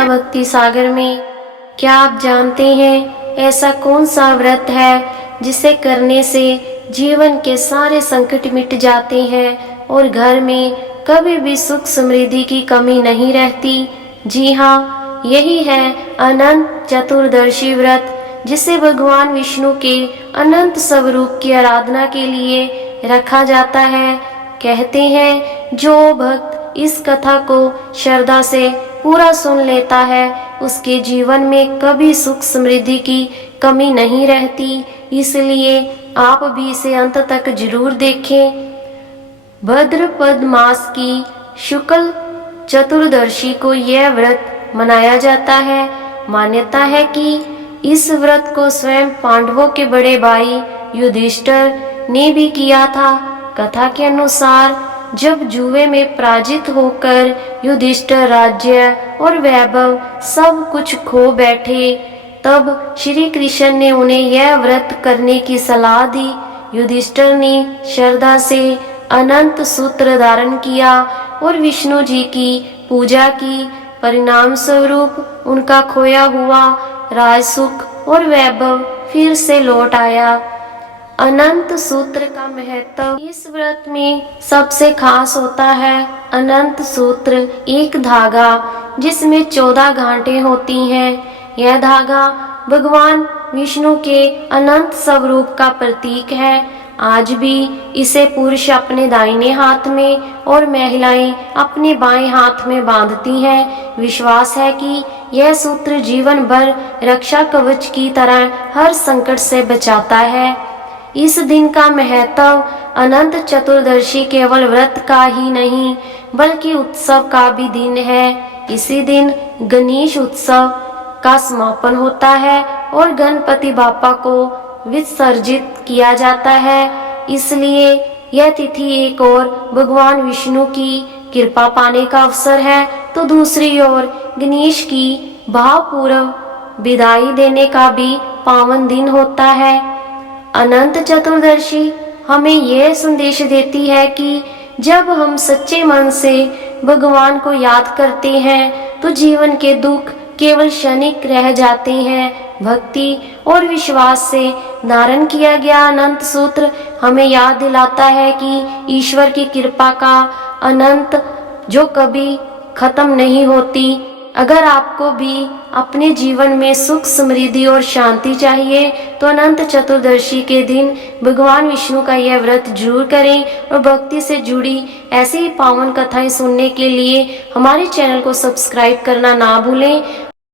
का भक्ति सागर में। क्या आप जानते हैं ऐसा कौन सा व्रत है जिसे करने से जीवन के सारे संकट मिट जाते हैं और घर में कभी भी सुख समृद्धि की कमी नहीं रहती? जी हाँ, यही है अनंत चतुर्दशी व्रत, जिसे भगवान विष्णु के अनंत स्वरूप की आराधना के लिए रखा जाता है। कहते हैं जो भक्त इस कथा को श्रद्धा से पूरा सुन लेता है उसके जीवन में कभी सुख समृद्धि की कमी नहीं रहती। इसलिए आप भी इसे अंत तक जरूर देखें। भाद्रपद मास की शुक्ल चतुर्दशी को यह व्रत मनाया जाता है। मान्यता है कि इस व्रत को स्वयं पांडवों के बड़े भाई युधिष्ठिर ने भी किया था। कथा के अनुसार जब जुए में पराजित होकर युधिष्ठिर राज्य और वैभव सब कुछ खो बैठे, तब श्री कृष्ण ने उन्हें यह व्रत करने की सलाह दी। युधिष्ठिर ने श्रद्धा से अनंत सूत्र धारण किया और विष्णु जी की पूजा की। परिणाम स्वरूप उनका खोया हुआ राजसुख और वैभव फिर से लौट आया। अनंत सूत्र का महत्व इस व्रत में सबसे खास होता है। अनंत सूत्र एक धागा जिसमें 14 गांठें होती हैं। यह धागा भगवान विष्णु के अनंत स्वरूप का प्रतीक है। आज भी इसे पुरुष अपने दाहिने हाथ में और महिलाएं अपने बाएं हाथ में बांधती हैं। विश्वास है कि यह सूत्र जीवन भर रक्षा कवच की तरह हर संकट से बचाता है। इस दिन का महत्व अनंत चतुर्दशी केवल व्रत का ही नहीं बल्कि उत्सव का भी दिन है। इसी दिन गणेश उत्सव का समापन होता है और गणपति बाप्पा को विसर्जित किया जाता है। इसलिए यह तिथि एक ओर भगवान विष्णु की कृपा पाने का अवसर है तो दूसरी ओर गणेश की भावपूर्वक विदाई देने का भी पावन दिन होता है। अनंत चतुर्दशी हमें यह संदेश देती है कि जब हम सच्चे मन से भगवान को याद करते हैं तो जीवन के दुख केवल क्षणिक रह जाते हैं। भक्ति और विश्वास से धारण किया गया अनंत सूत्र हमें याद दिलाता है कि ईश्वर की कृपा का अनंत जो कभी खत्म नहीं होती। अगर आपको भी अपने जीवन में सुख समृद्धि और शांति चाहिए तो अनंत चतुर्दशी के दिन भगवान विष्णु का यह व्रत जरूर करें और भक्ति से जुड़ी ऐसी ही पावन कथाएं सुनने के लिए हमारे चैनल को सब्सक्राइब करना ना भूलें।